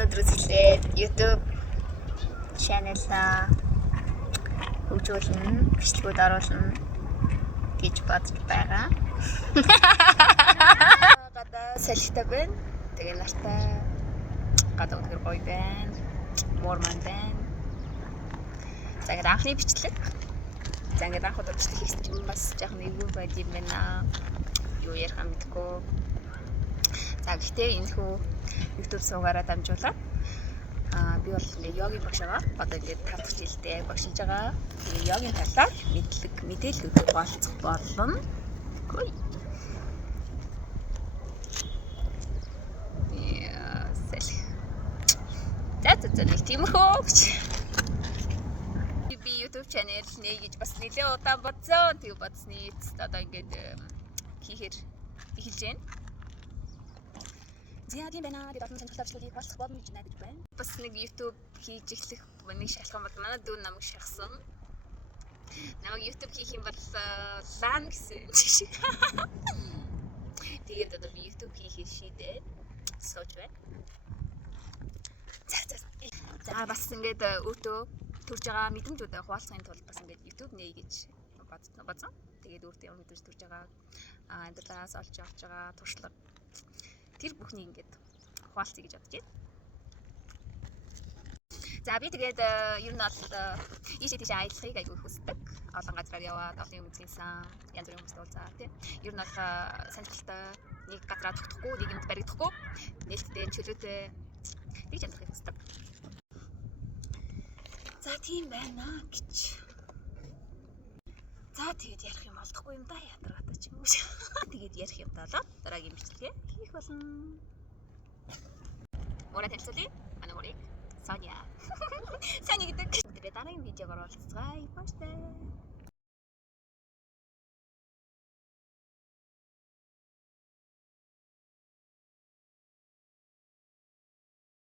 өнөөдрөөс эхлээд YouTube channel-аа хөгжүүлнэ, бичлэгүүд оруулна гэж бодож байгаа. Гадаа салхитай байна. Тэгээ нартай гадаа өндөр гоё байна. Морман байна. За ингээд анхны бичлэг. За ингээд анх удаа бичлэг хийх чинь бас жоохон эвгүй байд юм байна. Юу ярих юм мэдгүй. За гэхдээ энэ хүү YouTube суугаараа дамжуулаад би бол ингээ йогийн багш байгаа. Одоо ингээд 5 дахь жилдээ багш хийж байгаа. Тэгээ йогийн талаар мэдээллүүд болцох болно. Хөөе. За нэг тиймэрхүү гэж. Би YouTube channel нээж бас нэлээд удаан бодсон. Тэгээ бодсны эцэст одоо ингээд хийхээр эхэлж байна. За тийм байна. Тэгээд олон сонирхолтой бичлэгийг болцох болно гэж найдаж байна. Бас нэг YouTube хийж эхлэх нэг шалган бол манай дүү намайг шахсан. Намайг YouTube хийх юм бол лан гэсэн шиг. Тэгээд одоо би YouTube хийхээ шийдээд сууж байна. За бас ингээд өөртөө төрж байгаа мэдрэмжүүдээ хуваалцахын тулд бас ингээд YouTube нэй гэж бодсон. Тэгээд өөртөө ямар мэдрэмж төрж байгаа амьдралаас олж авч байгаа туршлага тэр бүхнийг ингээд хуваалцъя гэж бодож байна. За би тэгээд ер нь бол ийшээ тийшээ аялахыг айгүй хүсдэг. Олон газраар яваад олон юм үзсэн, янз бүрийн хүмүүстэй уулзаад тийм. Ер нь бол сонирхолтой нэг газраа тогтохгүй, нийгэмд баригдахгүй, нээлттэй, чөлөөтэй тэгж амьдрахыг хүсдэг. За тийм байна гэж. За тэгээд ярих юм олдохгүй юм да ядаргатай ч юм уу. Тэгээд ярих юм болоо дараагийн бичлэгээ хийх болно. Мораа танилцуулъя. Манай морыг Соня. Соня гэдэг. Тэгээд дараагийн видеог оруулцгаая. Баярлалаа.